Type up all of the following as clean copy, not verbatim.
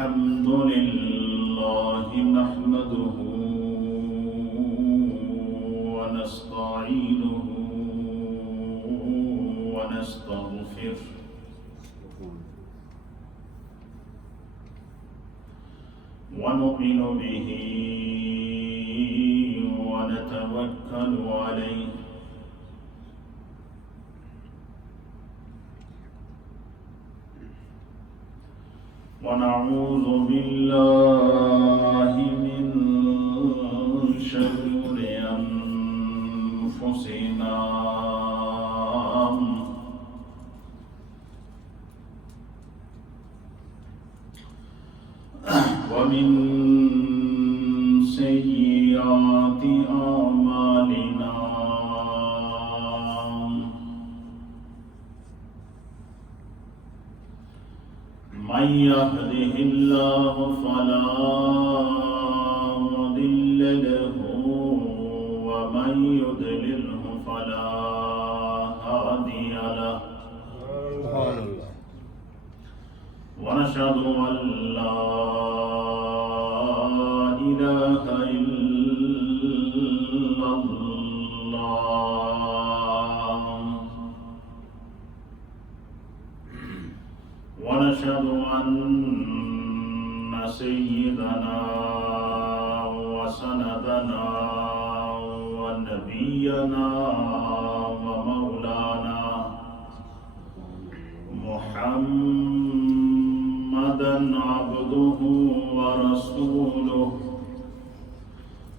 الحمد لله نحمده ونستعينه ونستغفره ونؤمن به ونتوكل عليه ونعوذ بالله من شرور أنفسنا ومن سيئات أعمالنا من يهده الله فلا مضل له ومن يضلله فلا هادي له ونشهد أن لا إله إلا الله ونشهد أن سيدنا وسندنا ونبينا ومولانا محمدا عبده ورسوله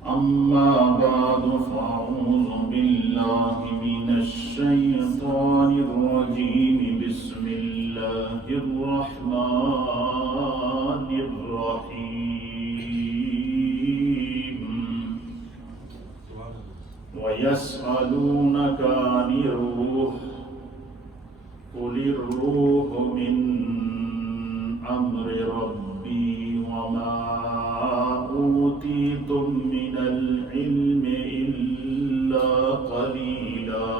أما بعد فأعوذ بالله من الشيطان الرجيم بسم الله الرحمن الرحيم ويسألونك عن الروح قل الروح من أمر ربي وما أوتيتم من العلم إلا قليلا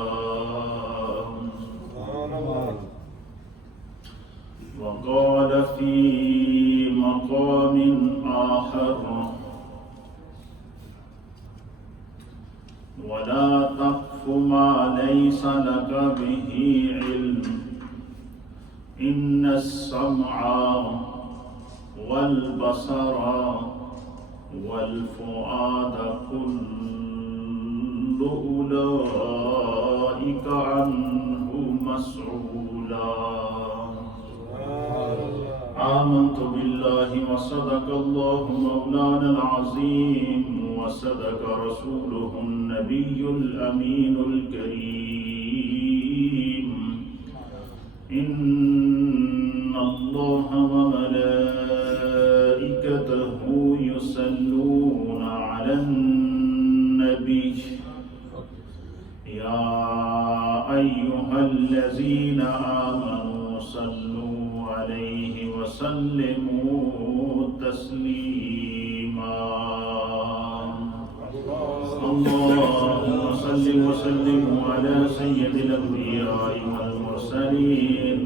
وقال في مقام آخر ولا تقف ما ليس لك به علم إن السمع والبصر والفؤاد كل أولئك عنه مسؤولا آمنت بالله وصدق الله مولانا العظيم وصدق رسوله النبي الأمين الكريم إن الله وملائكته يصلون على النبي يا أيها الذين آمنوا صلوا عليه وسلموا تسليما اللهم صل وسلم على سيد الأنبياء والمرسلين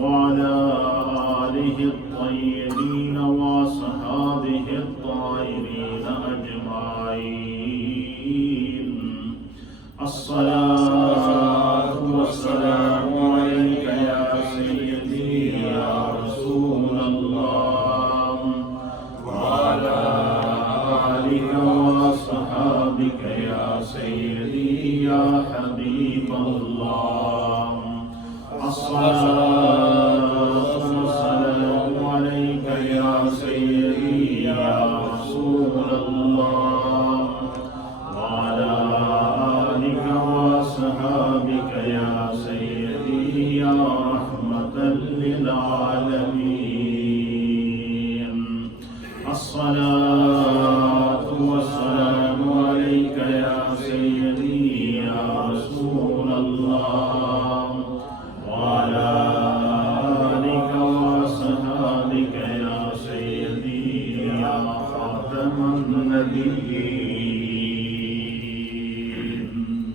وعلى آله الطيبين وأصحابه الطاهرين أجمعين الصلاة والسلام عليك يا سيدي يا رسول الله وعلى آلك وأصحابك يا سيدي يا حبيب الله الصلاة والسلام عليك يا سيدي يا رسول الله وعلى آلك وأصحابك يا سيدي يا رحمة للعالمين الصلاة والسلام عليك يا سيدي يا رسول الله وعلى آلك وأصحابك يا سيدي يا خاتم النبيين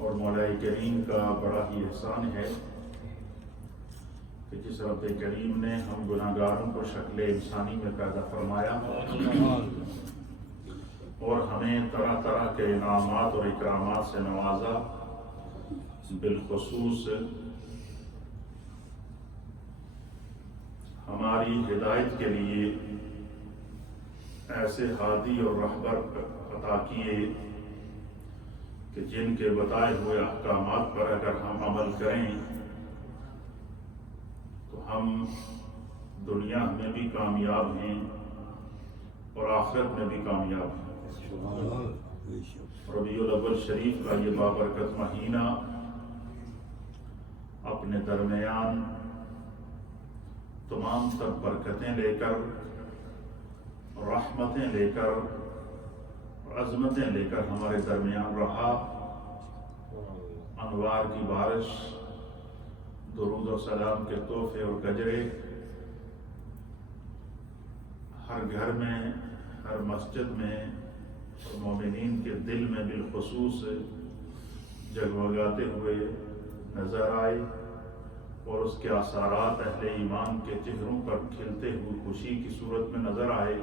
اور مولا کریم کا بڑا ہی احسان ہے کہ جس رب کریم نے ہم گناہ گاروں کو شکل انسانی میں پیدا فرمایا اور ہمیں طرح طرح کے انعامات اور اکرامات سے نوازا، بالخصوص ہماری ہدایت کے لیے ایسے ہادی اور رہبر عطا کیے کہ جن کے بتائے ہوئے احکامات پر اگر ہم عمل کریں تو ہم دنیا میں بھی کامیاب ہیں اور آخرت میں بھی کامیاب ہیں۔ ربیع الاول شریف کا یہ بابرکت مہینہ اپنے درمیان تمام تر برکتیں لے کر، رحمتیں لے کر، عظمتیں لے کر ہمارے درمیان رہا۔ انوار کی بارش، درود و سلام کے تحفے اور گجرے ہر گھر میں، ہر مسجد میں اور مومنین کے دل میں بالخصوص جگمگاتے ہوئے نظر آئے، اور اس کے اثرات اہل ایمان کے چہروں پر کھلتے ہوئے خوشی کی صورت میں نظر آئے۔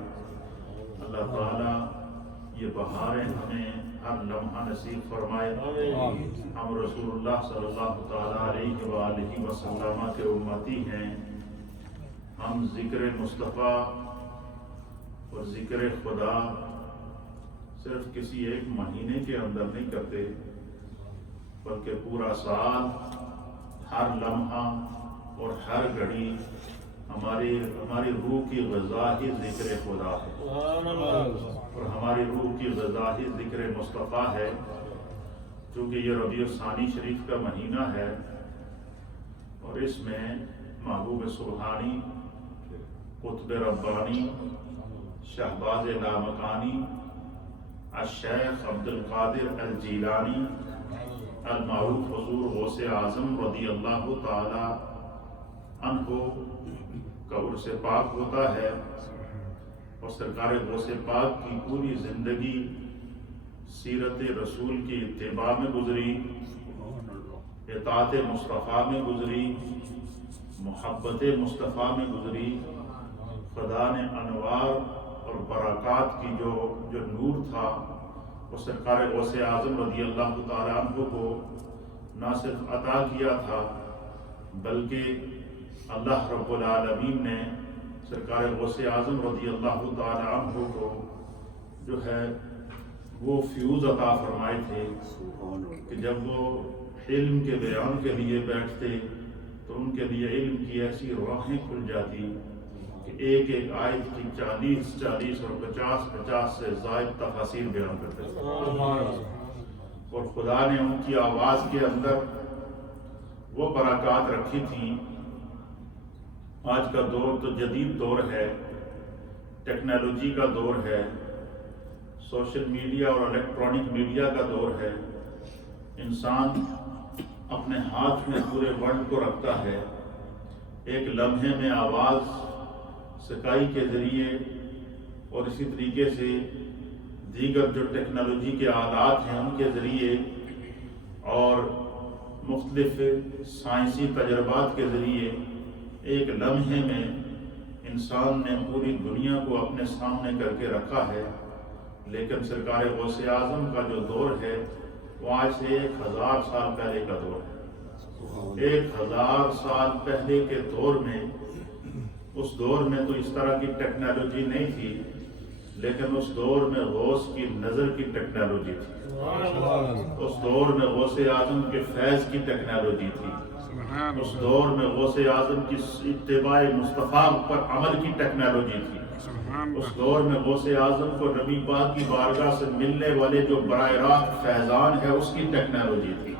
اللہ تعالیٰ یہ بہاریں ہمیں ہر لمحہ نصیب فرمائے۔ ہم رسول اللہ صلی اللہ تعالیٰ علیہ وآلہ وسلم کے امتی ہیں۔ ہم ذکر مصطفیٰ اور ذکر خدا صرف کسی ایک مہینے کے اندر نہیں کرتے، بلکہ پورا سال، ہر لمحہ اور ہر گھڑی ہماری روح کی غذا ہی ذکر خدا ہے، اور ہماری روح کی غذا ہی ذکر مصطفیٰ ہے۔ چونکہ یہ ربیع الثانی شریف کا مہینہ ہے اور اس میں محبوب سبحانی، قطب ربانی، شہباز لامکانی، الشیخ عبد القادر الجیلانی المعروف حضور غوث اعظم رضی اللہ تعالی عنہ کا عرس پاک ہوتا ہے، اور سرکار غوث پاک کی پوری زندگی سیرت رسول کی اتباع میں گزری، اطاعت مصطفیٰ میں گزری، محبت مصطفیٰ میں گزری۔ خدا نے انوار اور برکات کی جو نور تھا وہ سرکار غوث اعظم رضی اللہ تعالیٰ عنہ کو نہ صرف عطا کیا تھا، بلکہ اللہ رب العالمین نے سرکار غوث اعظم رضی اللہ تعالیٰ عنہ کو جو ہے وہ فیوز عطا فرمائے تھے کہ جب وہ علم کے بیان کے لیے بیٹھتے تو ان کے لیے علم کی ایسی راہیں کھل جاتی کہ ایک ایک آیت کی 40 اور 50 سے زائد تفاسیر بیان کرتے تھے، اور خدا نے ان کی آواز کے اندر وہ برکات رکھی تھیں۔ آج کا دور تو جدید دور ہے، ٹیکنالوجی کا دور ہے، سوشل میڈیا اور الیکٹرانک میڈیا کا دور ہے۔ انسان اپنے ہاتھ میں پورے ورلڈ کو رکھتا ہے، ایک لمحے میں آواز سکائی کے ذریعے اور اسی طریقے سے دیگر جو ٹیکنالوجی کے آلات ہیں ان کے ذریعے اور مختلف سائنسی تجربات کے ذریعے ایک لمحے میں انسان نے پوری دنیا کو اپنے سامنے کر کے رکھا ہے۔ لیکن سرکار غوث اعظم کا جو دور ہے وہ آج سے 1000 سال پہلے کا دور ہے۔ 1000 سال پہلے کے دور میں، اس دور میں تو اس طرح کی ٹیکنالوجی نہیں تھی، لیکن اس دور میں غوث کی نظر کی ٹیکنالوجی تھی، اس دور میں غوث اعظم کے فیض کی ٹیکنالوجی تھی، اس دور میں غوث اعظم کی اتباع مصطفیٰ پر عمل کی ٹیکنالوجی تھی، اس دور میں غوث اعظم کو نبی پاک کی بارگاہ سے ملنے والے جو براہ راست فیضان ہے اس کی ٹیکنالوجی تھی۔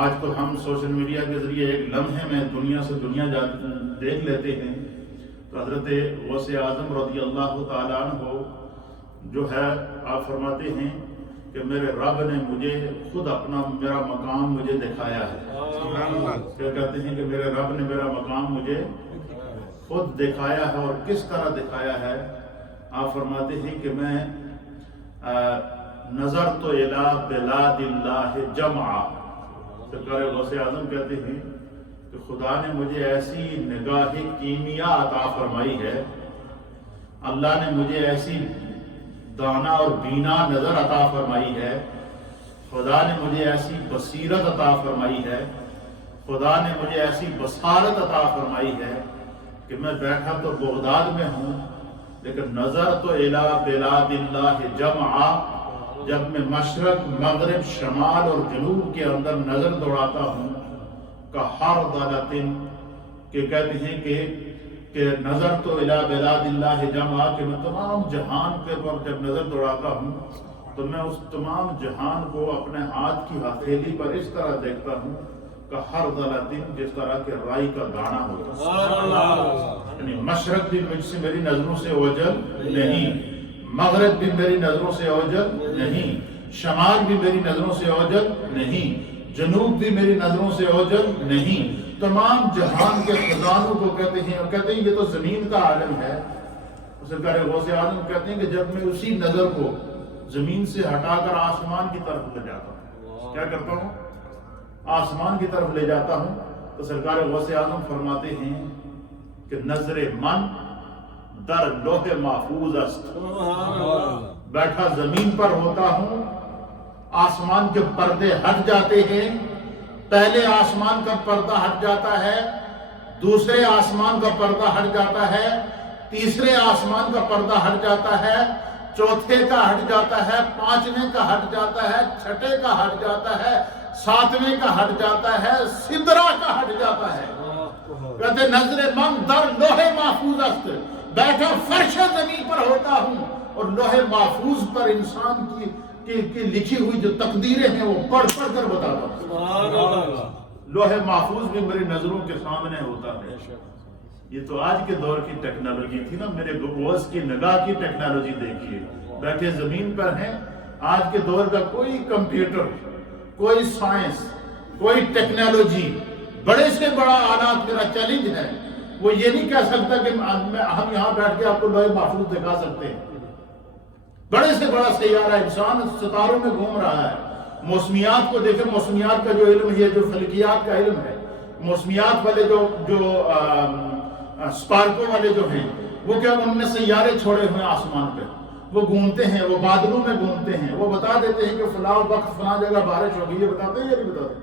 آج تو ہم سوشل میڈیا کے ذریعے ایک لمحے میں دنیا سے دنیا دیکھ لیتے ہیں۔ تو حضرت غوث اعظم رضی اللہ تعالیٰ عنہ جو ہے آپ فرماتے ہیں کہ میرے رب نے مجھے خود میرا مقام مجھے دکھایا ہے۔ کیا کہتے ہیں کہ میرے رب نے میرا مقام مجھے خود دکھایا ہے، اور کس طرح دکھایا ہے؟ آپ فرماتے ہیں کہ میں نظر تو الی بلاد اللہ جمعا، سرکار غوث اعظم کہتے ہیں کہ خدا نے مجھے ایسی نگاہ کیمیا عطا فرمائی ہے، اللہ نے مجھے ایسی دانا اور بینا نظر عطا فرمائی ہے، خدا نے مجھے ایسی بصیرت عطا فرمائی ہے، خدا نے مجھے ایسی بصارت عطا فرمائی ہے کہ میں بیٹھا تو بغداد میں ہوں، لیکن نظر تو الی بلاد اللہ جمعا، جب میں مشرق مغرب شمال اور جنوب کے اندر نظر دوڑاتا ہوں کہ ہر دلتن کہ کہتے ہیں کہ نظر تو الی بلاد اللہ جمعا، کہ میں تمام جہان کے پر جب نظر دوڑاتا ہوں تو میں اس تمام جہان کو اپنے ہاتھ کی ہتھیلی پر اس طرح دیکھتا ہوں کہ ہر دلتن جس طرح کے رائی کا دانا ہوتا ہے، یعنی مشرق بھی مجھ سے میری نظروں سے اوجل نہیں، مغرب بھی میری نظروں سے اوجل نہیں، شمال بھی میری نظروں سے اوجل نہیں، جنوب بھی میری نظروں سے اوجل نہیں، تمام جہان کے خزانوں کو کہتے ہیں، اور کہتے ہیں یہ تو زمین کا عالم ہے۔ سرکار غوث اعظم کہتے ہیں کہ جب میں اسی نظر کو زمین سے ہٹا کر آسمان کی طرف لے جاتا ہوں، کیا کرتا ہوں؟ آسمان کی طرف لے جاتا ہوں، تو سرکار غوث اعظم فرماتے ہیں کہ نظر من در لوح محفوظ است، بیٹھا زمین پر ہوتا ہوں، آسمان کے پردے ہٹ جاتے ہیں، پہلے آسمان کا پردہ ہٹ جاتا ہے، دوسرے آسمان کا پردہ ہٹ جاتا ہے، تیسرے آسمان کا پردہ ہٹ جاتا ہے، چوتھے کا ہٹ جاتا ہے، پانچویں کا ہٹ جاتا ہے، چھٹے کا ہٹ جاتا ہے، ساتویں کا ہٹ جاتا ہے، سدرا کا ہٹ جاتا ہے۔ کہتے نظر من در لوح محفوظ است، بیٹھا فرش زمین پر ہوتا ہوں اور لوح محفوظ پر انسان کی لکھی ہوئی جو تقدیریں ہیں وہ پڑھ پڑھ کر بتاتا ہوں۔ لوح محفوظ بھی میری نظروں کے سامنے ہوتا ہے۔ یہ تو آج کے دور کی ٹیکنالوجی تھی نا، میرے غوث کی نگاہ کی ٹیکنالوجی دیکھیے، بیٹھے زمین پر ہیں۔ آج کے دور کا کوئی کمپیوٹر، کوئی سائنس، کوئی ٹیکنالوجی، بڑے سے بڑا آلات، میرا چیلنج ہے، وہ یہ نہیں کہہ سکتا کہ ہم یہاں بیٹھ کے آپ کو لوح محفوظ دکھا سکتے ہیں۔ بڑے سے بڑا سیارہ انسان ستاروں میں گھوم رہا ہے۔ موسمیات کو دیکھیں، موسمیات کا جو علم ہے، جو فلکیات کا علم ہے، موسمیات والے جو سپارکوں والے جو ہیں، وہ کیا ان میں سیارے چھوڑے ہوئے آسمان پہ، وہ گھومتے ہیں، وہ بادلوں میں گھومتے ہیں، وہ بتا دیتے ہیں کہ فلاں وقت فلاں جگہ بارش ہوگی۔ یہ بتاتے ہیں یا نہیں بتاتے؟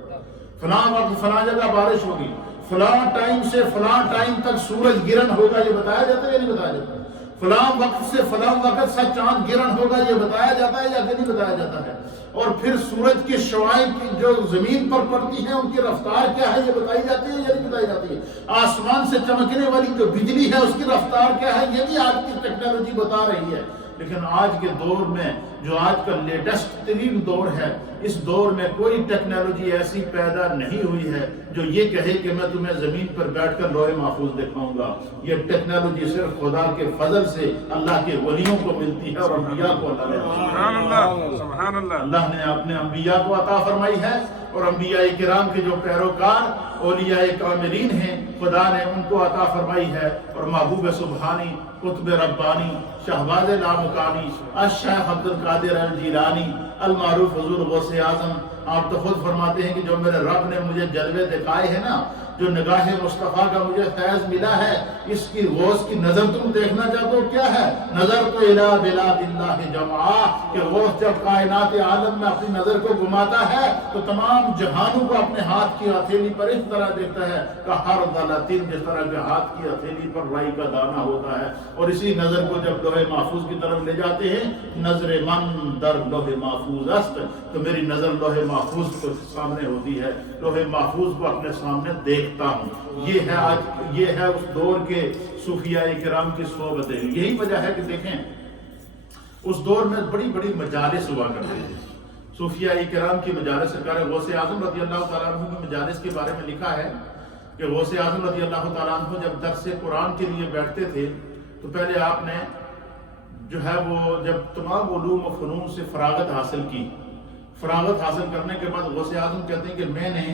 فلاں وقت فلاں جگہ بارش ہوگی، فلاں ٹائم سے فلاں ٹائم تک سورج گرہن ہوگا، یہ بتایا جاتا ہے یا نہیں بتایا جاتا؟ فلاں وقت سے فلاں وقت سے چاند گرہن ہوگا، یہ بتایا جاتا ہے یا نہیں بتایا جاتا ہے؟ اور پھر سورج کی شعاعیں جو زمین پر پڑتی ہیں ان کی رفتار کیا ہے، یہ بتائی جاتی ہے یا نہیں بتائی جاتی ہے؟ آسمان سے چمکنے والی جو بجلی ہے اس کی رفتار کیا ہے، یہ بھی آج کی ٹیکنالوجی بتا رہی ہے۔ لیکن آج کے دور میں جو آج کا لیٹسٹ ترین دور ہے، اس دور میں کوئی ٹیکنالوجی ایسی پیدا نہیں ہوئی ہے جو یہ کہے کہ میں تمہیں زمین پر بیٹھ کر لوح محفوظ دکھاؤں گا۔ یہ ٹیکنالوجی صرف خدا کے فضل سے اللہ کے ولیوں کو ملتی ہے اور انبیاء کو اللہ نے سبحان اللہ اللہ نے اپنے انبیاء کو عطا فرمائی ہے، اور انبیاء کرام کے جو پیروکار اولیاء کاملین ہیں خدا نے ان کو عطا فرمائی ہے۔ اور محبوب سبحانی، قطب ربانی، شہباز لامکانی، الشیخ عبد القادر الجیلانی، المعروف حضور غوث اعظم، آپ تو خود فرماتے ہیں کہ جو میرے رب نے مجھے جلوے دکھائے ہیں نا، جو نگاہ مصطفیٰ کا مجھے فیض ملا ہے، اس کی غوث کی نظر تم دیکھنا چاہتے ہو کیا ہے؟ نظر تو الی بلاد اللہ جمعا، کہ غوث جب کائنات عالم میں اپنی نظر کو گھماتا ہے تو تمام جہانوں کو اپنے ہاتھ کی ہتھیلی پر اس طرح دیکھتا ہے کہ ہر دلتن جس طرح کے ہاتھ کی ہتھیلی پر رائی کا دانہ ہوتا ہے۔ اور اسی نظر کو جب لوح محفوظ کی طرف لے جاتے ہیں، نظر من در لوح محفوظ است، تو میری نظر لوح محفوظ کو سامنے ہوتی ہے، لوح محفوظ کو اپنے سامنے دیکھتا ہوں۔ یہ ہے اس دور کے صوفیاء کرام کی صحبتیں۔ یہی وجہ ہے کہ دیکھیں اس دور میں بڑی بڑی مجالس ہوا کرتے تھے، صوفیاء کرام کی مجالس۔ سرکار غوث اعظم رضی اللہ تعالیٰ عنہ کی مجالس کے بارے میں لکھا ہے کہ غوث اعظم رضی اللہ تعالیٰ عنہ جب درس قرآن کے لیے بیٹھتے تھے تو پہلے آپ نے جو ہے وہ جب تمام علوم و فنون سے فراغت حاصل کی، فراغت حاصل کرنے کے بعد غوث اعظم کہتے ہیں کہ میں نے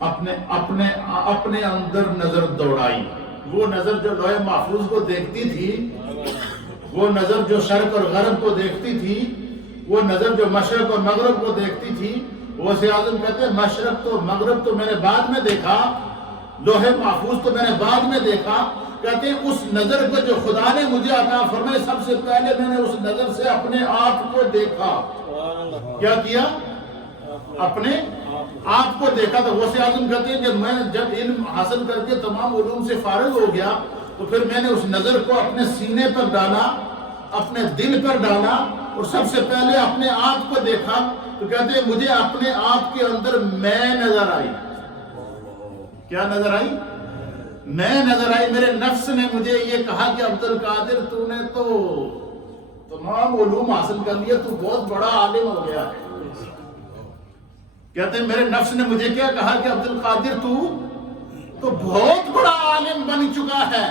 اپنے اندر نظر دوڑائی۔ وہ نظر جو لوح محفوظ کو دیکھتی تھی، وہ نظر جو شرق اور غرب کو دیکھتی تھی، وہ نظر جو مشرق اور مغرب کو دیکھتی تھی، غوث اعظم کہتے ہیں مشرق تو مغرب تو میں نے بعد میں دیکھا، لوح محفوظ تو میں نے بعد میں دیکھا، کہتے ہیں اس نظر کو جو خدا نے مجھے عطا فرمائے سب سے پہلے میں نے اس نظر سے اپنے آپ کو دیکھا۔ کیا کیا؟ اپنے آپ کو دیکھا۔ تو غوث اعظم کہتے ہیں کہ میں جب علم حاصل کر کے تمام علوم سے فارغ ہو گیا تو پھر میں نے اس نظر کو اپنے سینے پر ڈالا، اپنے دل پر ڈالا اور سب سے پہلے اپنے آپ کو دیکھا تو کہتے ہیں مجھے اپنے آپ کے اندر میں نظر آئی۔ کیا نظر آئی؟ میں نظر آئی۔ میرے نفس نے مجھے یہ کہا کہ عبد القادر تو نے تو تمام علوم حاصل کر لیے، تو بہت بڑا عالم ہو گیا ہے۔ کہتے ہیں میرے نفس نے مجھے کیا کہا کہ عبد القادر تو بہت بڑا عالم بن چکا ہے،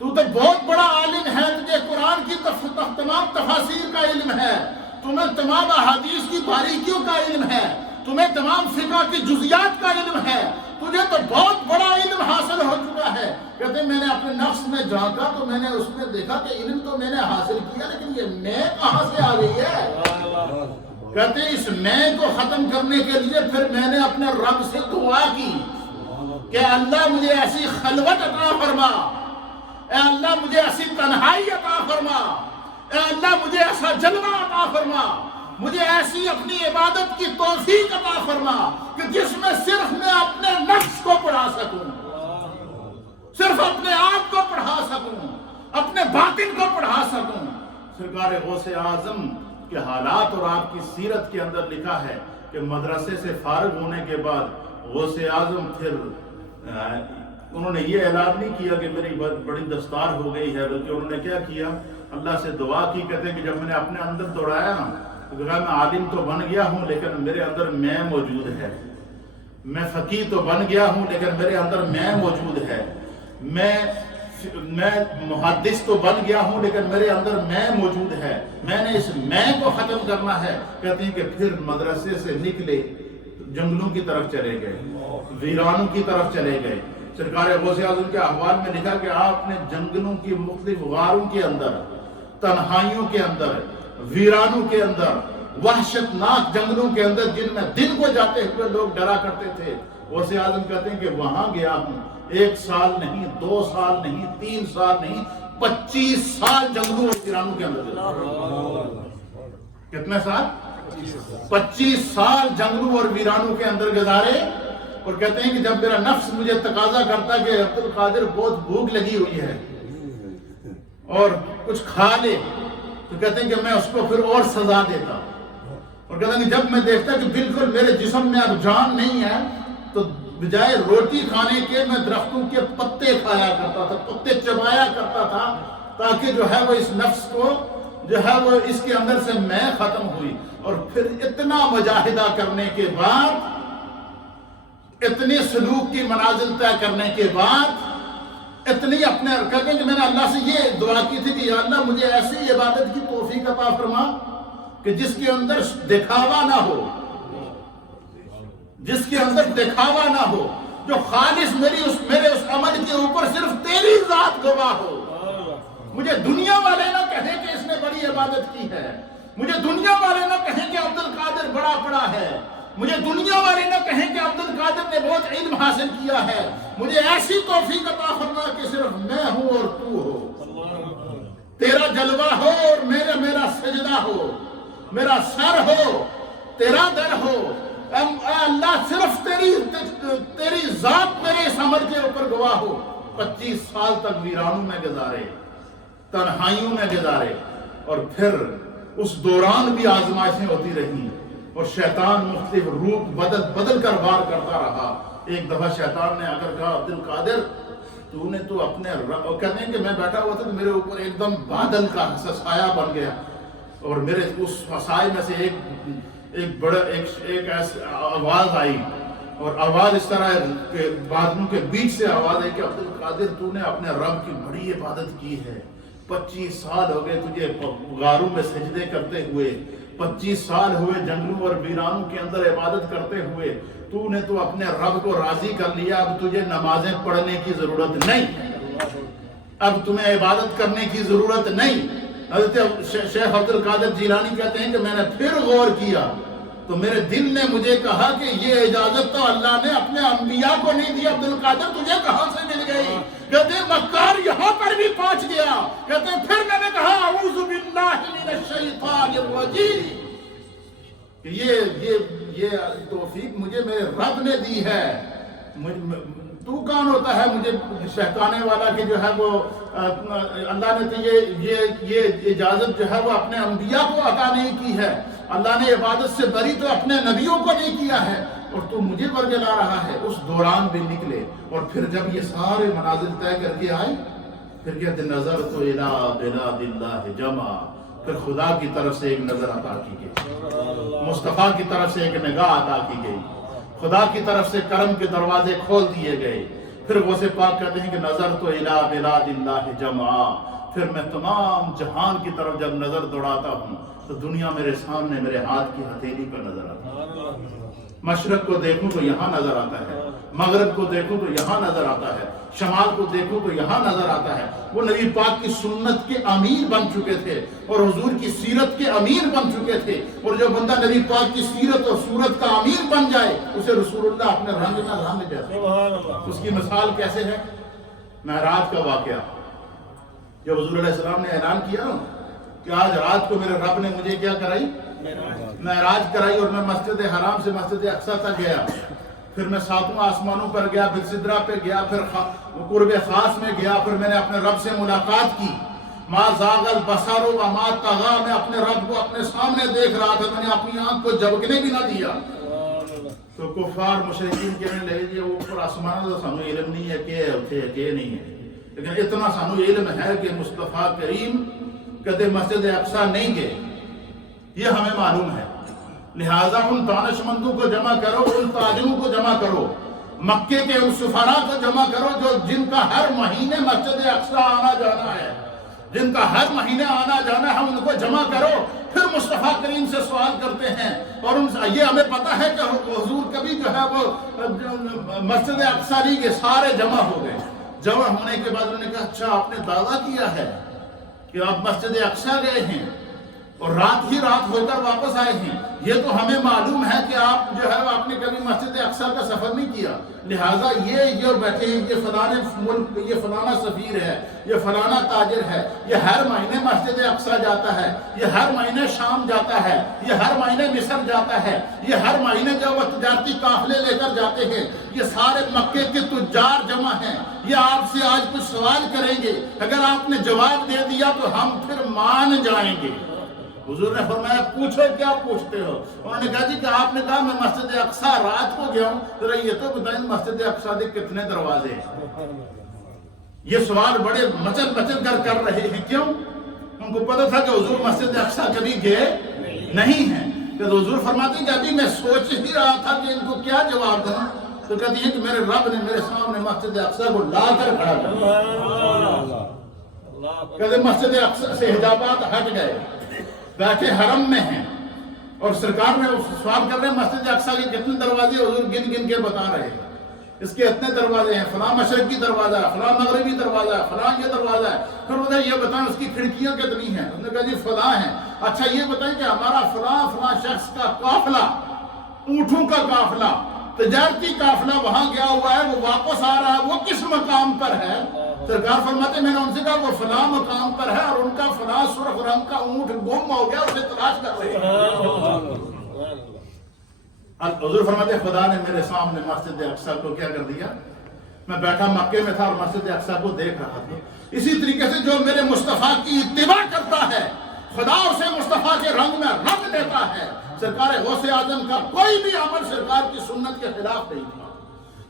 تو بہت بڑا عالم ہے، تجھے قرآن کی تمام تفاسیر کا علم ہے، تمہیں تمام احادیث کی باریکیوں کا علم ہے، تمہیں تمام فقہ کی جزیات کا علم ہے، تجھے تو بہت بڑا علم حاصل ہو چکا ہے۔ کہتے ہیں میں نے اپنے نفس میں جھانکا تو میں نے اس میں دیکھا کہ علم تو میں نے حاصل کیا، لیکن یہ میں کہاں سے آ گئی ہے؟ کہتے ہیں اس میں کو ختم کرنے کے لیے پھر میں نے اپنے رب سے دعا کی کہ اللہ مجھے ایسی خلوت عطا فرما، اے اللہ مجھے ایسی تنہائی عطا فرما، اے اللہ مجھے ایسا جلوہ عطا فرما، مجھے ایسی اپنی عبادت کی توفیق عطا فرما کہ جس میں صرف میں اپنے نفس کو پڑھا سکوں، صرف اپنے آپ کو پڑھا سکوں، اپنے باطن کو پڑھا سکوں۔ سرکار غوث اعظم کے حالات اور آپ کی سیرت کے اندر لکھا ہے کہ مدرسے سے فارغ ہونے کے بعد غوث اعظم پھر انہوں نے یہ اعلان نہیں کیا کہ میری بڑی دستار ہو گئی ہے، بلکہ انہوں نے کیا کیا؟ اللہ سے دعا کی۔ کہتے ہیں کہ جب میں نے اپنے اندر دوڑایا نا تو کہا میں عالم تو بن گیا ہوں لیکن میرے اندر میں موجود ہے، میں فقیہ تو بن گیا ہوں لیکن میرے اندر میں موجود ہے، میں محدث تو بن گیا ہوں لیکن میرے اندر میں موجود ہے، میں نے اس میں کو ختم کرنا ہے۔ کہتے ہیں کہ پھر مدرسے سے نکلے، جنگلوں کی طرف چلے گئے، ویرانوں کی طرف چلے گئے۔ سرکار غوث اعظم کے احوال میں لکھا کہ آپ نے جنگلوں کی مختلف غاروں کے اندر، تنہائیوں کے اندر، ویرانوں کے اندر، وحشتناک جنگلوں کے اندر جن میں دن کو جاتے ہوئے لوگ ڈرا کرتے تھے، غوث اعظم کہتے ہیں کہ وہاں گیا ہوں، 1 سال نہیں، 2 سال نہیں، 3 سال نہیں، 25 سال جنگلوں اور ویرانوں کے اندر۔ کتنے سال؟ 25 سال جنگلوں اور ویرانوں کے اندر گزارے۔ اور کہتے ہیں کہ جب میرا نفس مجھے تقاضا کرتا کہ عبد القادر بہت بھوک لگی ہوئی ہے اور کچھ کھا لے، تو کہتے ہیں کہ میں اس کو پھر اور سزا دیتا۔ اور کہتے ہیں کہ جب میں دیکھتا کہ بالکل میرے جسم میں اب جان نہیں ہے تو بجائے روٹی کھانے کے میں درختوں کے پتے کھایا کرتا تھا، پتے چبایا کرتا تھا، تاکہ جو ہے وہ اس نفس کو جو ہے وہ اس کے اندر سے میں ختم ہوئی۔ اور پھر اتنا مجاہدہ کرنے کے بعد، اتنی سلوک کی منازل طے کرنے کے بعد، اتنی اپنے کہتے ہیں کہ میں نے اللہ سے یہ دعا کی تھی کہ یا اللہ مجھے ایسی عبادت کی توفیق عطا فرما کہ جس کے اندر دکھاوا نہ ہو، جس کے اندر دکھاوا نہ ہو، جو خالص میرے اس عمل کے اوپر صرف تیری ذات گواہ ہو۔ مجھے دنیا والے نہ کہیں کہ اس نے بڑی عبادت کی ہے، مجھے دنیا والے نہ کہیں کہ عبد القادر بڑا پڑا ہے، مجھے دنیا والے نہ کہیں کہ عبد القادر نے بہت علم حاصل کیا ہے، مجھے ایسی توفیق عطا فرما کہ صرف میں ہوں اور تو ہو، تیرا جلوہ ہو اور میرا سجدہ ہو، میرا سر ہو، تیرا در ہو، اے اللہ صرف تیری ذات میرے اس عمل کے اوپر گواہ ہو۔ 25 سال تک ویرانوں میں گزارے، تنہائیوں میں گزارے، اور پھر اس دوران بھی آزمائشیں ہوتی رہیں اور شیطان مختلف روپ بدل کر وار کرتا رہا۔ ایک دفعہ شیطان نے آ کر کہا عبد القادر تو نے تو اپنے رب، کہتے ہیں کہ میں بیٹھا ہوا تھا تو میرے اوپر ایک دم بادل کا سایہ بن گیا اور میرے اس سائے میں سے ایک ایسی آواز آئی، اور آواز اس طرح کہ بادلوں کے بیچ سے آواز آئی کہ عبد القادر تو نے اپنے رب کی بڑی عبادت کی ہے، 25 سال ہو گئے تجھے غاروں میں سجدے کرتے ہوئے، 25 سال ہوئے جنگلوں اور ویرانوں کے اندر عبادت کرتے ہوئے، تو نے تو اپنے رب کو راضی کر لیا، اب تجھے نمازیں پڑھنے کی ضرورت نہیں، اب تمہیں عبادت کرنے کی ضرورت نہیں۔ حضرت شیخ عبد القادر جیلانی کہتے ہیں کہ میں نے پھر غور کیا تو میرے دل نے مجھے کہا کہ یہ اجازت تو اللہ نے اپنے انبیاء کو نہیں دی، عبد القادر تجھے کہاں سے مل گئی؟ کہتے مکار یہاں پر بھی پہنچ گیا۔ کہتے پھر میں نے کہا اعوذ باللہ من الشیطان الرجیم، کہ یہ توفیق مجھے میرے رب نے دی ہے۔ تو کون ہوتا ہے مجھے شہکانے والا کہ جو ہے وہ اللہ نے تو یہ اجازت جو ہے وہ اپنے انبیاء کو عطا نہیں کی ہے، اللہ نے عبادت سے بری تو اپنے نبیوں کو نہیں کیا ہے، اور تو مجھے ورگلا رہا ہے۔ اس دوران بھی نکلے، اور پھر جب یہ سارے منازل طے کر کے آئے، پھر کہتے نظر تو الہ بلاد اللہ جمع، پھر خدا کی طرف سے ایک نظر عطا کی گئی، مصطفیٰ کی طرف سے ایک نگاہ عطا کی گئی، خدا کی طرف سے کرم کے دروازے کھول دیے گئے۔ پھر غوث پاک کہتے ہیں کہ نظر تو الہ بلاد اللہ جمع، پھر میں تمام جہان کی طرف جب نظر دوڑاتا ہوں تو دنیا میرے سامنے میرے ہاتھ کی ہتھیلی پر نظر آتی ہے۔ مشرق کو دیکھوں تو یہاں نظر آتا ہے، مغرب کو دیکھوں تو یہاں نظر آتا ہے، شمال کو دیکھوں تو یہاں نظر آتا ہے۔ وہ نبی پاک کی سنت کے امیر بن چکے تھے اور حضور کی سیرت کے امیر بن چکے تھے، اور جو بندہ نبی پاک کی سیرت اور صورت کا امیر بن جائے اسے رسول اللہ اپنے رنگ نہ رنگ جاتا۔ اس کی مثال کیسے ہے؟ معراج کا واقعہ، جب حضور علیہ السلام نے اعلان کیا نا کہ آج رات کو میرے رب نے مجھے کیا کرائی؟ معراج کرائی، اور میں مسجد حرام سے مسجد اقصی تک گیا، پھر میں ساتوں آسمانوں پر گیا، پھر سدرہ پہ گیا، پھر قرب خاص میں گیا، پھر میں نے اپنے رب سے ملاقات کی۔ ما زاغ البصر وما طغى، میں اپنے رب کو اپنے سامنے دیکھ رہا تھا، میں نے اپنی آنکھ کو جھپکنے بھی نہ دیا۔ تو کفار مشرکین کہنے لگے جی اوپر آسمان تو سانو علم نہیں ہے کہ اتنے کہ نہیں ہے، لیکن اتنا سانو علم ہے کہ مصطفیٰ کریم کدے مسجد اقصی نہیں گئے، یہ ہمیں معلوم ہے۔ لہٰذا ان دانش مندوں کو جمع کرو، ان تاجروں کو جمع کرو، مکے کے ان سفراء کو جمع کرو جو جن کا ہر مہینے مسجد اقصی آنا جانا ہے، جن کا ہر مہینے آنا جانا ہے، ان کو جمع کرو۔ پھر مصطفیٰ کریم سے سوال کرتے ہیں، اور یہ ہمیں پتا ہے کہ حضور کبھی جو ہے وہ مسجد اقصی نہیں گئے، سارے جمع ہو گئے۔ جمع ہونے کے بعد انہوں نے کہا اچھا آپ نے دعویٰ کیا ہے کہ آپ مسجد اقصی گئے ہیں اور رات ہی رات ہو کر واپس آئے ہیں، یہ تو ہمیں معلوم ہے کہ آپ جو ہے آپ نے کبھی مسجد اقصی کا سفر نہیں کیا، لہٰذا یہ بیٹھے ہیں، یہ فلانے ملک، یہ فلانا سفیر ہے، یہ فلانا تاجر ہے، یہ ہر مہینے مسجد اقصی جاتا ہے، یہ ہر مہینے شام جاتا ہے، یہ ہر مہینے مصر جاتا ہے، یہ ہر مہینے جو وہ تجارتی قافلے لے کر جاتے ہیں، یہ سارے مکے کے تجار جمع ہیں، یہ آپ سے آج کچھ سوال کریں گے، اگر آپ نے جواب دے دیا تو ہم پھر مان جائیں گے۔ حضور نے فرمایا پوچھو کیا پوچھتے ہو؟ انہوں نے کہا جی کہ آپ نے کہا میں مسجد اقصی رات کو گیا ہوں، ذرا یہ تو بتائیں مسجد اقصی کے کتنے دروازے ہیں؟ یہ سوال بڑے مچل مچل کر رہے ہیں، کیوں؟ ان کو پتہ تھا کہ حضور مسجد اقصی کبھی گئے نہیں ہیں۔ کہ حضور فرماتے ہیں کہ ابھی میں سوچ ہی رہا تھا کہ ان کو کیا جواب دوں، تو کہتی ہیں کہ میرے رب نے میرے سامنے مسجد اقصی کو لا کر کھڑا کر، کہتے مسجد اقصی سے حجابات ہٹ گئے، بیٹھے حرم میں ہیں، اور سرکار نے سوال کر رہے ہیں مسجد اقصی کے کتنے دروازے، حضور گن گن کے بتا رہے ہیں اس کے اتنے دروازے ہیں، فلاں مشرقی دروازہ ہے، فلاں مغربی دروازہ ہے، فلاں یہ دروازہ ہے۔ پھر بتائیں یہ بتائیں اس کی کھڑکیاں کتنی ہیں؟ انہوں نے کہا جی فلاں ہیں۔ اچھا یہ بتائیں کہ ہمارا فلاں شخص کا قافلہ، اونٹوں کا قافلہ، تجارتی قافلہ وہاں گیا ہوا ہے، وہ واپس آ رہا ہے، وہ کس مقام پر ہے؟ سرکار فرماتے میں نے ان سے کہا وہ فلاں مقام پر ہے، اور ان کا فلاں سرخ رنگ کا اونٹ گم ہو گیا، اسے تلاش کر رہے ہیں۔ حضور فرماتے خدا نے میرے سامنے مسجد اقصی کو کیا کر دیا؟ میں بیٹھا مکے میں تھا اور مسجد اقصی کو دیکھ رہا تھا۔ اسی طریقے سے جو میرے مصطفیٰ کی اتباع کرتا ہے، خدا اسے مصطفیٰ کے رنگ میں رنگ دیتا ہے۔ سرکار غوث اعظم کا کوئی بھی عمل سرکار کی سنت کے خلاف نہیں تھا،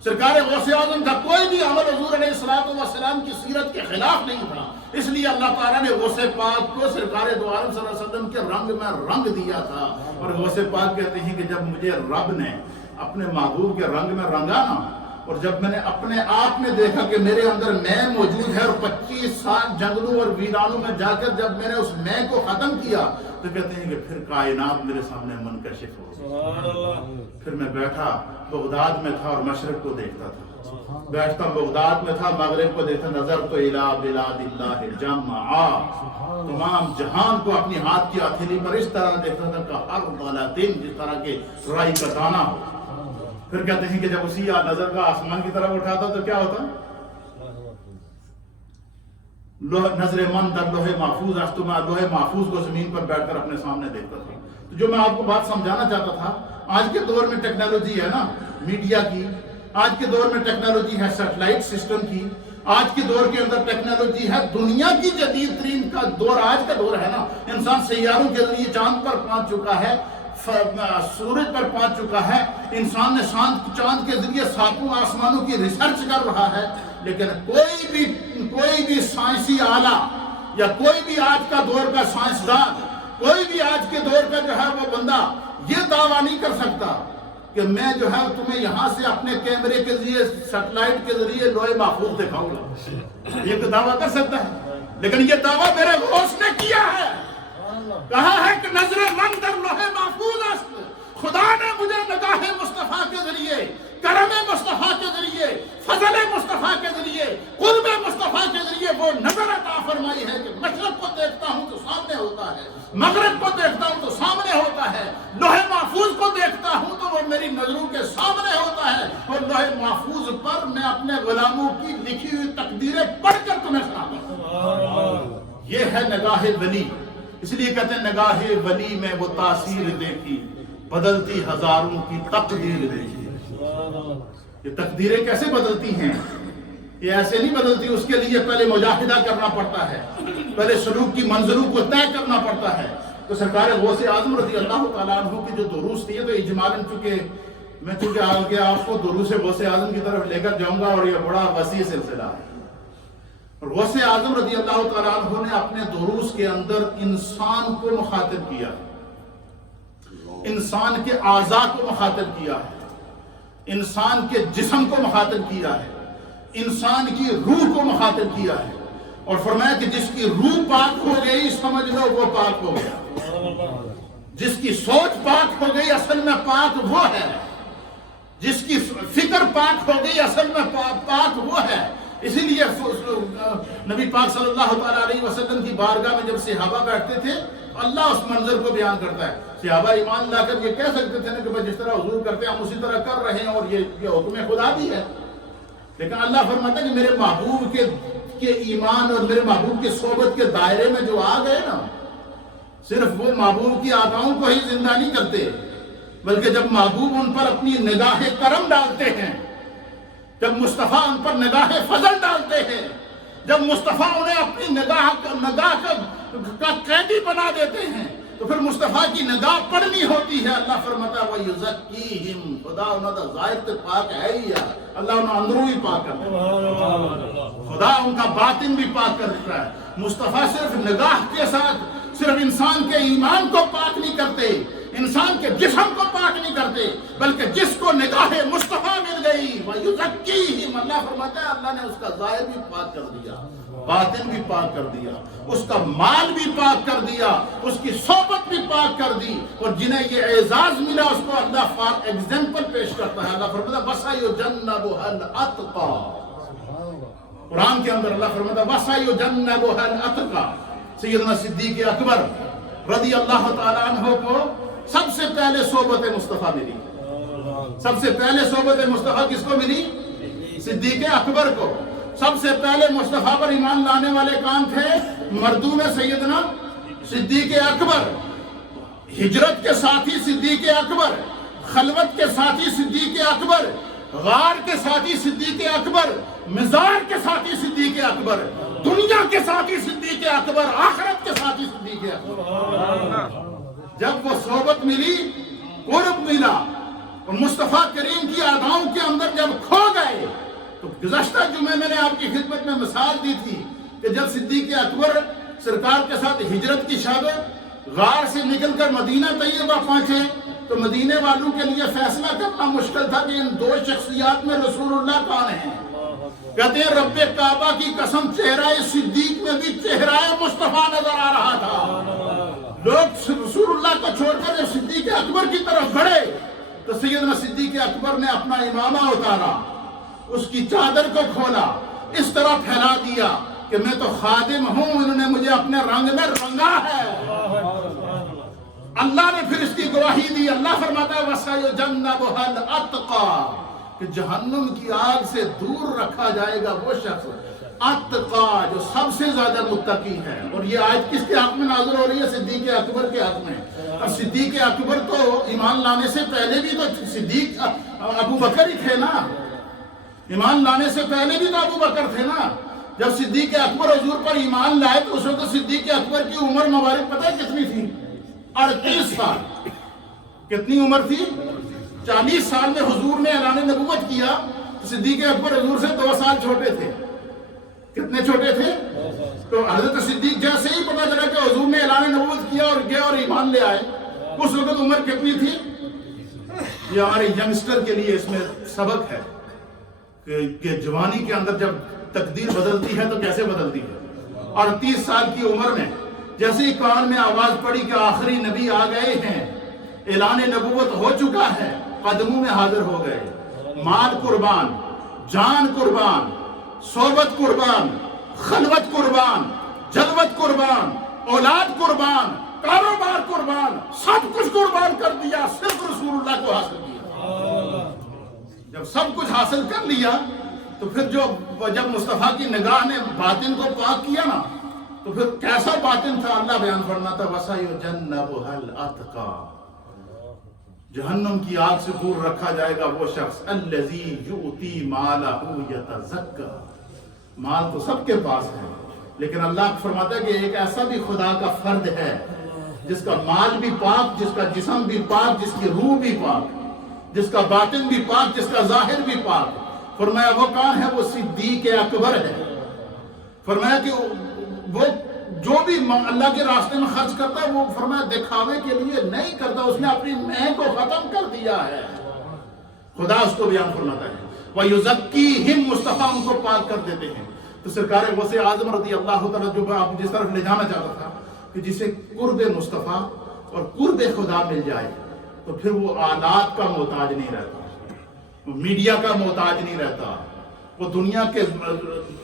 سرکار غوث اعظم کا کوئی بھی عمل حضور علیہ السلام کی سیرت کے خلاف نہیں تھا، اس لیے اللہ تعالیٰ نے غوث پاک کو سرکار دو عالم صلی اللہ علیہ وسلم کے رنگ میں رنگ دیا تھا۔ اور غوث پاک کہتے ہیں کہ جب مجھے رب نے اپنے محبوب کے رنگ میں رنگا نا، اور جب میں نے اپنے آپ میں دیکھا کہ میرے اندر میں موجود ہے، اور 25 سال جنگلوں اور ویرانوں میں جا کر جب میں نے اس میں کو ختم کیا، تو کہتے ہیں کہ پھر کائنات میرے سامنے منکشف ہو گئی۔ پھر میں بیٹھا بغداد میں تھا اور مشرق کو دیکھتا تھا، بیٹھتا بغداد میں تھا، مغرب کو دیکھتا، نظر تو الی بلاد اللہ جمعا، تمام جہان کو اپنی ہاتھ کی ہتھیلی پر اس طرح دیکھتا تھا کہ ہر غلطین جس طرح کے رائی کا دانہ ہو۔ پھر کہتے ہیں کہ جب اسی نظر کا آسمان کی طرف اٹھاتا تو کیا ہوتا؟ نظر من در لوح محفوظ، تو میں لوح محفوظ کو زمین پر بیٹھ کر اپنے سامنے دیکھتا تھا۔ تو جو میں آپ کو بات سمجھانا چاہتا تھا، آج کے دور میں ٹیکنالوجی ہے نا میڈیا کی، آج کے دور میں ٹیکنالوجی ہے سیٹلائٹ سسٹم کی، آج کے دور کے اندر ٹیکنالوجی ہے دنیا کی جدید ترین کا دور، آج کا دور ہے نا، انسان سیاروں کے ذریعے چاند پر پہنچ چکا ہے، سورج پر پہنچ چکا ہے، انسان نے چاند کے ذریعے ساتوں آسمانوں کی ریسرچ کر رہا ہے، لیکن کوئی بھی سائنسی آلہ یا کوئی بھی آج کا دور کا سائنسدان، کوئی بھی آج کے دور کا جو ہے وہ بندہ یہ دعویٰ نہیں کر سکتا کہ میں جو ہے تمہیں یہاں سے اپنے کیمرے کے ذریعے سیٹلائٹ کے ذریعے لوح محفوظ دکھاؤں گا، یہ تو دعویٰ کر سکتا ہے، لیکن یہ دعویٰ میرے غوث نے کیا ہے، کہا ہے کہ نظر من در لوح محفوظ است، خدا نے مجھے نگاہ مصطفیٰ کے ذریعے، کرم مصطفیٰ کے ذریعے، فضل مصطفیٰ کے ذریعے، قرب مصطفیٰ کے ذریعے وہ نظر عطا فرمائی ہے کہ مشرق کو دیکھتا ہوں تو سامنے ہوتا ہے، مغرب کو دیکھتا ہوں تو سامنے ہوتا ہے، لوح محفوظ کو دیکھتا ہوں تو وہ میری نظروں کے سامنے ہوتا ہے، اور لوح محفوظ پر میں اپنے غلاموں کی لکھی ہوئی تقدیریں پڑھ کر تمہیں سناتا ہوں۔ یہ ہے نگاہ ولی، اس لیے کہتے ہیں نگاہ ولی میں وہ تاثیر دیکھی، بدلتی ہزاروں کی تقدیر دیکھی۔ یہ تقدیریں کیسے بدلتی ہیں؟ یہ ایسے نہیں بدلتی، اس کے لیے پہلے مجاہدہ کرنا پڑتا ہے، پہلے سلوک کی منزلوں کو طے کرنا پڑتا ہے۔ تو سرکار غوث اعظم رضی اللہ تعالیٰ عنہ کی جو دروس تھی، تو اجمالاً چونکہ آگے آپ کو دروس غوث اعظم کی طرف لے کر جاؤں گا، اور یہ بڑا وسیع سلسلہ ہے۔ اور غوث اعظم رضی اللہ تعالیٰ عنہ نے اپنے دروس کے اندر انسان کو مخاطب کیا ہے، انسان کے اعضاء کو مخاطب کیا ہے، انسان کے جسم کو مخاطب کیا ہے، انسان کی روح کو مخاطب کیا ہے، اور فرمایا کہ جس کی روح پاک ہو گئی سمجھ لو وہ پاک ہو گیا، جس کی سوچ پاک ہو گئی اصل میں پاک وہ ہے، جس کی فکر پاک ہو گئی اصل میں پاک وہ ہے۔ اسی لیے نبی پاک صلی اللہ تعالیٰ علیہ وسلم کی بارگاہ میں جب صحابہ بیٹھتے تھے، اللہ اس منظر کو بیان کرتا ہے، صحابہ ایمان لا کر یہ کہہ سکتے تھے کہ جس طرح حضور کرتے ہیں ہم اسی طرح کر رہے ہیں، اور یہ حکم خدا بھی ہے، لیکن اللہ فرماتا ہے کہ میرے محبوب کے ایمان اور میرے محبوب کے صحبت کے دائرے میں جو آ گئے نا، صرف وہ محبوب کی آقاؤں کو ہی زندہ نہیں کرتے، بلکہ جب محبوب ان پر اپنی نگاہ کرم ڈالتے ہیں، جب مصطفیٰ ان پر نگاہ فضل ڈالتے ہیں، جب مصطفیٰ انہیں اپنی نگاہ کا قیدی بنا دیتے ہیں، تو پھر مصطفیٰ کی نگاہ پڑھنی ہوتی ہے۔ اللہ فرماتا ہے وَيُزَكِّيهِمْ، خدا انہوں کا ظاہر تو پاک ہے ہی، اللہ انہوں اندروں ہی پاک کرتا ہے، خدا ان کا باطن بھی پاک کرتا ہے۔ مصطفیٰ صرف نگاہ کے ساتھ صرف انسان کے ایمان کو پاک نہیں کرتے، انسان کے جسم کو پاک نہیں کرتے، بلکہ جس کو نگاہ مصطفیٰ مل گئی وَيُزَكِّيهِمْ، اللہ فرماتا ہے اللہ نے اس کا ظاہر بھی پاک کر دیا، باطن بھی پاک کر دیا، اس کا مال بھی پاک کر دیا، اس کی صحبت بھی پاک کر دی، اور جنہیں یہ اعزاز ملا اس کو اللہ فار ایگزامپل پیش کرتا ہے۔ اللہ فرماتا ہے وَسَيُجَنَّبُهَا الْأَتْقَى، قرآن کے اندر اللہ فرماتا ہے وَسَيُجَنَّبُهَا الْأَتْقَى، سیدنا صدیق اکبر رضی اللہ تعالیٰ عنہ کو سب سے پہلے صحبت مصطفیٰ ملی، سب سے پہلے صحبت مصطفیٰ کس کو ملی؟ صدیق اکبر کو۔ سب سے پہلے مصطفیٰ پر ایمان لانے والے کون تھے؟ مردوں میں سیدنا صدیق اکبر، ہجرت کے ساتھی صدیق اکبر، خلوت کے ساتھی صدیق اکبر، غار کے ساتھی صدیق اکبر، مزار کے ساتھی صدیق اکبر، دنیا کے ساتھی صدیق اکبر، آخرت کے ساتھی صدیق اکبر۔ جب وہ صحبت ملی، قرب ملا، اور مصطفیٰ کریم کی اداؤں کے اندر جب کھو گئے، تو گزشتہ جمعے میں نے آپ کی خدمت میں مثال دی تھی کہ جب صدیق اکبر سرکار کے ساتھ ہجرت کی شب غار سے نکل کر مدینہ طیبہ پہنچے، تو مدینے والوں کے لیے فیصلہ کرنا مشکل تھا کہ ان دو شخصیات میں رسول اللہ کون ہیں۔ کہتے ہیں رب کعبہ کی قسم چہرہ صدیق میں بھی چہرہ مصطفیٰ نظر آ رہا تھا۔ لوگ رسول اللہ کو چھوڑ کر جب صدیق اکبر کی طرف بڑھے تو سیدنا صدیق اکبر نے اپنا امامہ اتارا، اس کی چادر کو کھولا، اس طرح پھیلا دیا کہ میں تو خادم ہوں، انہوں نے مجھے اپنے رنگ میں رنگا ہے۔ اللہ نے پھر اس کی گواہی دی، اللہ فرماتا ہے وَسَيُجَنَّبُهَا الْأَتْقَى، کہ جہنم کی آگ سے دور رکھا جائے گا وہ شخص اتقا، جو سب سے زیادہ متقی ہے۔ اور یہ آیت کس کے حق میں نازل ہو رہی ہے؟ صدیق اکبر کے حق میں۔ اور صدیق اکبر تو ایمان لانے سے پہلے بھی تو صدیق ابو بکر ہی تھے نا، ایمان لانے سے پہلے بھی تو ابو بکر تھے نا۔ جب صدیق اکبر حضور پر ایمان لائے تو اس وقت صدیق اکبر کی عمر مبارک پتہ ہے کتنی تھی؟ 38 سال۔ کتنی عمر تھی؟ 40 سال میں حضور نے اعلان نبوت کیا، صدیق اکبر حضور سے 2 سال چھوٹے تھے۔ کتنے چھوٹے تھے؟ تو حضرت صدیق جیسے ہی پتہ چلا کہ حضور نے اعلان نبوت کیا اور گئے اور ایمان لے آئے، اس وقت عمر کتنی تھی؟ یہ ہمارے ینگسٹر کے لیے اس میں سبق ہے کہ جوانی کے اندر جب تقدیر بدلتی ہے تو کیسے بدلتی ہے۔ اور 30 سال کی عمر میں جیسے ہی کان میں آواز پڑی کہ آخری نبی آ گئے ہیں، اعلان نبوت ہو چکا ہے، قدموں میں حاضر ہو گئے، مال قربان، جان قربان، صحبت قربان، خلوت قربان، جلوت قربان، اولاد قربان، کاروبار قربان، سب کچھ قربان کر دیا، صرف رسول اللہ کو حاصل کیا۔ جب سب کچھ حاصل کر لیا تو پھر جب مصطفیٰ کی نگاہ نے باطن کو پاک کیا نا تو پھر کیسا باطن تھا اللہ بیان فرماتا وَسَيُجَنَّبُهَا الْأَتْقَى، جہنم کی آگ سے دور رکھا جائے گا وہ شخص الَّذِي يُؤْتِي مَالَهُ يَتَزَكَّى۔ مال تو سب کے پاس ہے، لیکن اللہ فرماتا ہے کہ ایک ایسا بھی خدا کا فرد ہے جس کا مال بھی پاک، جس کا جسم بھی پاک، جس کی روح بھی پاک، جس کا باطن بھی پاک، جس کا ظاہر بھی پاک۔ فرمایا وہ کون ہے؟ وہ صدیق اکبر ہے۔ فرمایا کہ وہ جو بھی اللہ کے راستے میں خرچ کرتا ہے وہ فرمایا دکھاوے کے لیے نہیں کرتا، اس نے اپنی میں کو ختم کر دیا ہے۔ خدا اس کو بیان فرماتا ہے وَيُزَكِّيهِمْ، مصطفیٰ ان کو پاک کر دیتے ہیں۔ تو سرکار غوث اعظم رضی اللہ تعالیٰ جو آپ جس طرف لے جانا چاہتا تھا کہ جسے قرب مصطفیٰ اور قرب خدا مل جائے تو پھر وہ آلات کا محتاج نہیں رہتا، وہ میڈیا کا محتاج نہیں رہتا، وہ دنیا کے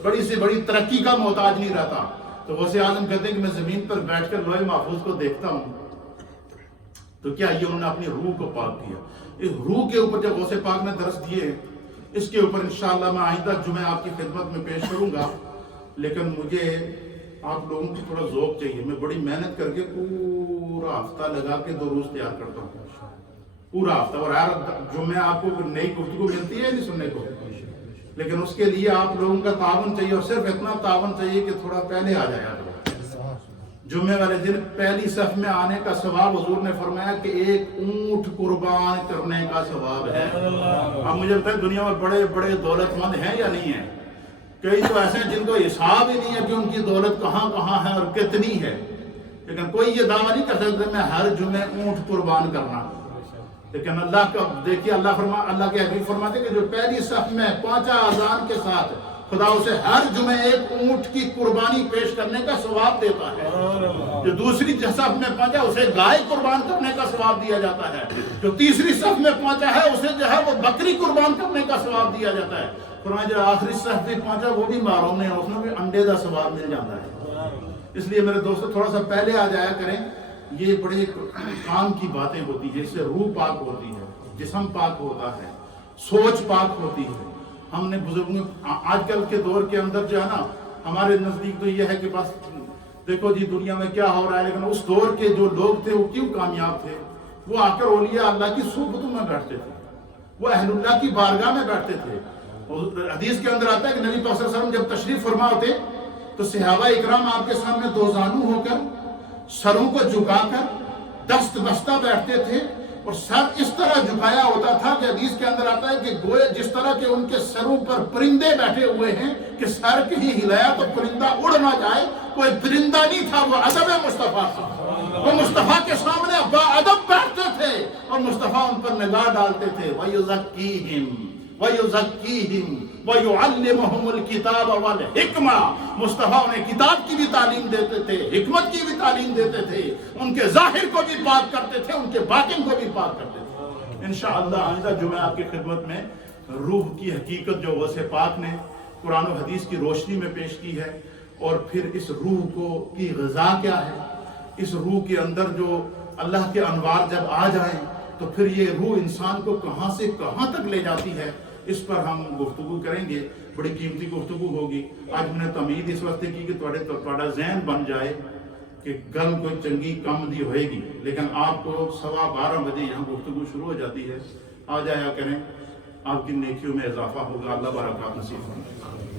بڑی سے بڑی ترقی کا محتاج نہیں رہتا۔ تو غوث اعظم کہتے ہیں کہ میں زمین پر بیٹھ کر لوح محفوظ کو دیکھتا ہوں تو کیا یہ انہوں نے اپنی روح کو پاک کیا۔ اس روح کے اوپر جب غوث پاک نے درس دیے، اس کے اوپر انشاءاللہ میں آئندہ جمعہ آپ کی خدمت میں پیش کروں گا، لیکن مجھے آپ لوگوں کی تھوڑا ذوق چاہیے۔ میں بڑی محنت کر کے پورا ہفتہ لگا کے دروس تیار کرتا ہوں، پورا ہفتہ، اور ہر جمعہ آپ کو نئی گفتگو ملتی ہے نہیں سننے کو، لیکن اس کے لیے آپ لوگوں کا تعاون چاہیے، اور صرف اتنا تعاون چاہیے کہ تھوڑا پہلے آ جائے آپ۔ جمعے والے دن پہلی صف میں آنے کا ثواب حضور نے فرمایا کہ ایک اونٹ قربان کرنے کا ثواب ہے۔ اب مجھے بتائیں دنیا میں بڑے بڑے دولت مند ہیں یا نہیں ہیں؟ کئی تو ایسے ہیں جن کو حساب ہی نہیں ہے کہ ان کی دولت کہاں کہاں ہے اور کتنی ہے، لیکن کوئی یہ دعویٰ نہیں کر سکتا میں ہر جمعے اونٹ قربان کرنا۔ لیکن اللہ کا دیکھیے، اللہ کے حبیب فرماتے کہ جو پہلی صف میں پہنچا اذان کے ساتھ، خدا اسے ہر جمعے ایک اونٹ کی قربانی پیش کرنے کا ثواب دیتا ہے۔ جو دوسری صف میں پہنچا اسے گائے قربان کرنے کا ثواب دیا جاتا ہے، جو تیسری صف میں پہنچا ہے اسے جو ہے وہ بکری قربان کرنے کا ثواب دیا جاتا ہے۔ فرمایا جو آخری صف میں پہنچا وہ بھی معروم ہے، اس میں بھی انڈے کا ثواب مل جاتا ہے۔ اس لیے میرے دوستو تھوڑا سا پہلے آ جایا کریں، یہ بڑے کام کی باتیں ہوتی ہیں، اس سے روح پاک ہوتی ہے، جسم پاک ہوتا ہے، سوچ پاک ہوتی ہے۔ ہم نے بزرگوں آج کل کے دور کے اندر جو ہے نا، ہمارے نزدیک تو یہ ہے کہ بس دیکھو جی دنیا میں کیا ہو رہا ہے، لیکن اس دور کے جو لوگ تھے وہ کیوں کامیاب تھے؟ وہ آ کر اولیاء اللہ کی صحبتوں میں بیٹھتے تھے، وہ اہل اللہ کی بارگاہ میں بیٹھتے تھے۔ حدیث کے اندر آتا ہے کہ نبی پاک صلی اللہ علیہ وسلم جب تشریف فرما ہوتے تو صحابہ اکرام آپ کے سامنے دو زانو ہو کر سروں کو جھکا کر دست بستہ بیٹھتے تھے، اور سر اس طرح جھکایا ہوتا تھا کہ حدیث کے اندر آتا ہے کہ گوئے جس طرح کے ان کے سروں پر پرندے بیٹھے ہوئے ہیں کہ سر کہیں ہلایا تو پرندہ اڑ نہ جائے۔ کوئی پرندہ نہیں تھا، وہ ادب مصطفیٰ تھا۔ وہ مصطفیٰ کے سامنے باادب بیٹھتے تھے اور مصطفیٰ ان پر نگاہ ڈالتے تھے۔ وَيُزَكِّيهِمْ وَيُعَلِّمُهُمُ الْكِتَابَ وَالْحِكْمَةَ، مصطفیٰ انہیں کتاب کی بھی تعلیم دیتے تھے، حکمت کی بھی تعلیم دیتے تھے، ان کے ظاہر کو بھی پاک کرتے تھے، ان کے باطن کو بھی پاک کرتے تھے۔ انشاءاللہ آئندہ جمعہ آپ کی خدمت میں روح کی حقیقت جو غوث پاک نے قرآن و حدیث کی روشنی میں پیش کی ہے، اور پھر اس روح کی غذا کیا ہے، اس روح کے اندر جو اللہ کے انوار جب آ جائیں تو پھر یہ روح انسان کو کہاں سے کہاں تک لے جاتی ہے، اس پر ہم گفتگو کریں گے. بڑی قیمتی گفتگو ہوگی. آج میں نے تمید اس واسطے کی کہ تھوڑا ذہن بن جائے کہ گل کوئی چنگی کم دی ہوئے گی، لیکن آپ کو 12:15 بجے یہاں گفتگو شروع ہو جاتی ہے. آ جایا کریں، آپ کی نیکیوں میں اضافہ ہوگا. اللہ برکات نصیب فرمائے.